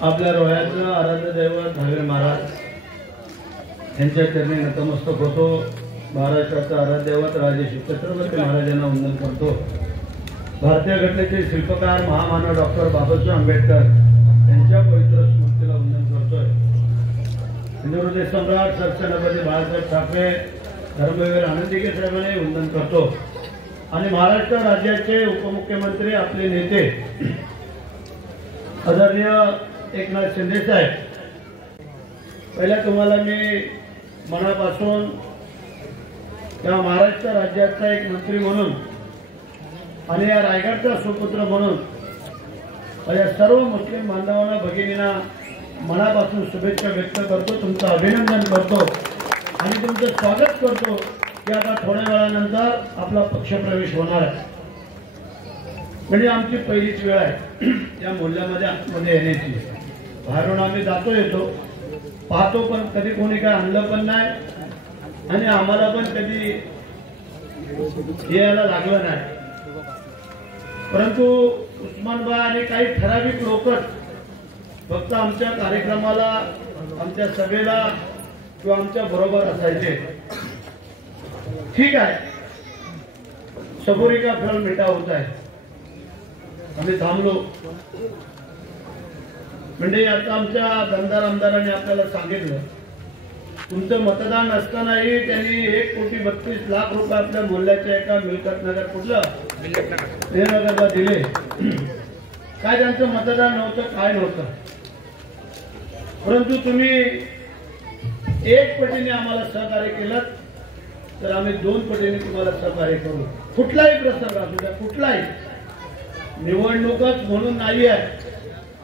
आपल्या रोह्याचं आराध्य दैवत धागरे महाराज यांच्या चरणी नतमस्तक होतो। महाराष्ट्राचा आराध्य दैवत राजे छत्रपती महाराजांना वंदन करतो। भारतीय घटनेचे शिल्पकार महामानव डॉक्टर बाबासाहेब आंबेडकर यांच्या पवित्र स्मृतीला वंदन करतोय। हिंदू हृदय सम्राट सरसेनापती बाळासाहेब ठाकरे धर्मवीर आनंदी साहेबांना वंदन करतो। आणि महाराष्ट्र राज्याचे उपमुख्यमंत्री आपले नेते आदरणीय एकनाथ शिंदे साहेब, पहिला तुम्हाला मी मनापासून या महाराष्ट्र राज्याचा एक मंत्री म्हणून आणि या रायगडचा सुपुत्र म्हणून या सर्व मुस्लिम बांधवांना भगिनींना मनापासून शुभेच्छा व्यक्त करतो, तुमचं अभिनंदन करतो आणि तुमचं स्वागत करतो की आता थोड्या वेळानंतर आपला पक्षप्रवेश होणार आहे। म्हणजे आमची पहिलीच वेळ आहे या मोहल्ल्यामध्ये येण्याची। बाहेरून आम्ही जातो येतो पाहतो, पण कधी कोणी काय आणलं पण नाही आणि आम्हाला पण कधी यायला लागलं नाही। परंतु उस्मानबाई आणि काही ठराविक लोकच फक्त आमच्या कार्यक्रमाला, आमच्या सभेला किंवा आमच्या बरोबर असायचे। ठीक आहे, सबुरी का फल मीठा होता है। आम्ही थांबलो म्हणजे आता आमच्या दमदार आमदारांनी आपल्याला सांगितलं, तुमचं मतदान असतानाही त्यांनी 1,32,00,000 रुपये आपल्या मोहल्ल्याच्या एका मिल्कत नगर कुठलं नगरला दिले। काय त्यांचं मतदान नव्हतं, काय नव्हतं, परंतु तुम्ही एक पटीने आम्हाला सहकार्य केलं तर आम्ही 2 पटीने तुम्हाला सहकार्य करू। कुठलाही प्रसंग असू द्या, कुठलाही, निवडणूकच म्हणून नाही आहे।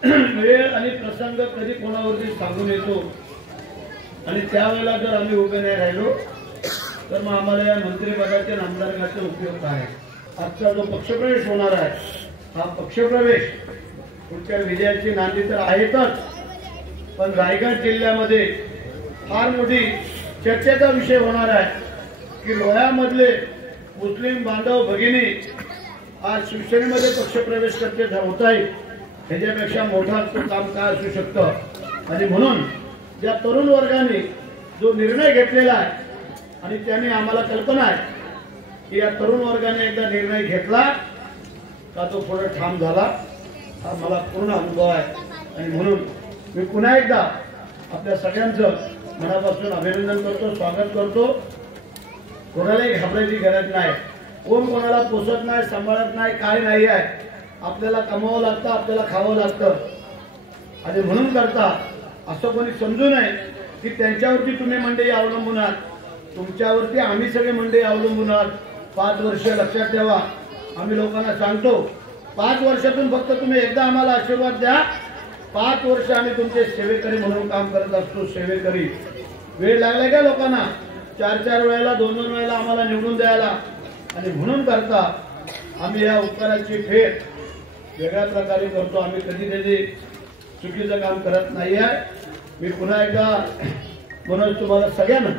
वेळ आणि प्रसंग कधी कोणावरती सांगून येतो आणि त्यावेळेला जर आम्ही उभे नाही राहिलो तर मग आम्हाला या मंत्रिपदाचे आमदारकाचे उपयोग काय। आजचा जो पक्षप्रवेश होणार आहे हा पक्षप्रवेश पुढच्या विजयाची नांदी तर आहेतच, पण रायगड जिल्ह्यामध्ये फार मोठी चर्चेचा विषय होणार आहे की रोह्यामधले मुस्लिम बांधव भगिनी आज शिवसेनेमध्ये पक्षप्रवेश करते होत आहे। त्याच्यापेक्षा मोठा काम काय असू शकतं। आणि म्हणून ज्या तरुण वर्गाने जो निर्णय घेतलेला आहे आणि त्याने आम्हाला कल्पना आहे की या तरुण वर्गाने एकदा निर्णय घेतला का तो पुढे ठाम झाला, हा मला पूर्ण अनुभव आहे। आणि म्हणून मी पुन्हा एकदा आपल्या सगळ्यांचं मनापासून अभिनंदन करतो, स्वागत करतो। कोणालाही घाबरायची गरज नाही, कोण कोणाला पोसत नाही, सांभाळत नाही, काय नाही आहे। आपल्याला कमावं लागतं, आपल्याला खावं लागतं आणि म्हणून करता असं कोणी समजू नये की त्यांच्यावरती तुम्ही मंडळी अवलंबून आहात, तुमच्यावरती आम्ही सगळे मंडळी अवलंबून आहात। 5 वर्ष लक्षात ठेवा, आम्ही लोकांना सांगतो 5 वर्षातून फक्त तुम्ही एकदा आम्हाला आशीर्वाद द्या। 5 वर्ष आम्ही तुमचे सेवेकरी म्हणून काम करत असतो, सेवेकरी। वेळ लागलाय का लोकांना 4-4 वेळेला 2-2 वेळेला आम्हाला निवडून द्यायला, आणि म्हणून करता आम्ही या उपकाराची फेड वेगळ्या प्रकारे करतो। आम्ही कधी कधी चुकीचं काम करत नाही आहे। मी पुन्हा एकदा म्हणून तुम्हाला सगळ्यांना,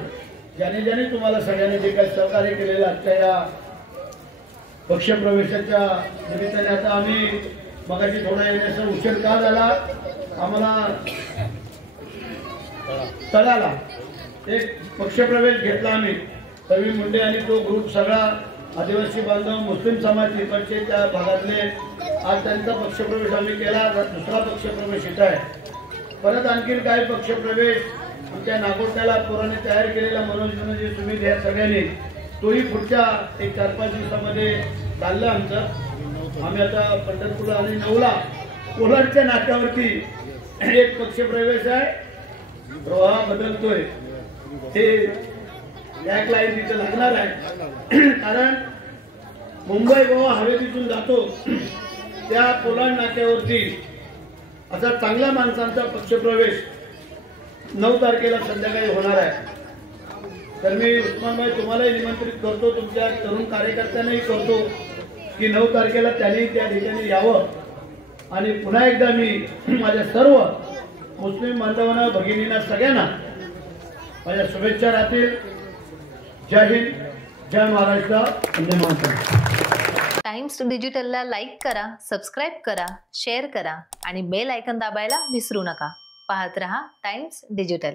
ज्याने तुम्हाला सगळ्यांनी जे काही सहकार्य केलेलं आजच्या या पक्षप्रवेशाच्या निमित्ताने, आता आम्ही मगाशी थोडा येण्याचा उशीर का झाला, आम्हाला तळाला एक पक्षप्रवेश घेतला आम्ही, प्रवीण मुंडे आणि तो ग्रुप सगळा आदिवासी बांधव मुस्लिम समाज तिकडचे त्या भागातले, आज त्यांचा पक्षप्रवेश आम्ही केला। दुसरा पक्षप्रवेश इथं आहे। परत आणखीन काही पक्षप्रवेश आमच्या नागोट्याला पोराने तयार केलेला मनोरंजनाची सुविधा या सगळ्यांनी, तोही पुढच्या 1-4-5 दिवसामध्ये चाललं आमचं। आम्ही आता पंढरपूरला आणि 9ला कोलाडच्या नाक्यावरती एक पक्षप्रवेश आहे, रोहा बदलतोय, ते एक लाईन तिथे लागणार आहे। कारण मुंबई गोवा हवेलीतून जातो त्या कोलाड नाक्यावरती असा चांगल्या माणसांचा पक्षप्रवेश 9 तारखेला संध्याकाळी होणार आहे। तर मी उस्मानबाई तुम्हालाही निमंत्रित करतो, तुमच्या तरुण कार्यकर्त्यांनाही करतो की 9 तारखेला त्यांनी त्या ठिकाणी यावं। आणि पुन्हा एकदा मी माझ्या सर्व मुस्लिम बांधवांना, भगिनींना, सगळ्यांना माझ्या शुभेच्छा राहतील। जय हिंद, जय महाराष्ट्र, वंदे मातरम। टाइम्स डिजिटलला लाईक करा, सबस्क्राईब करा, शेअर करा आणि बेल आयकॉन दाबायला विसरू नका. पाहत रहा टाइम्स डिजिटल.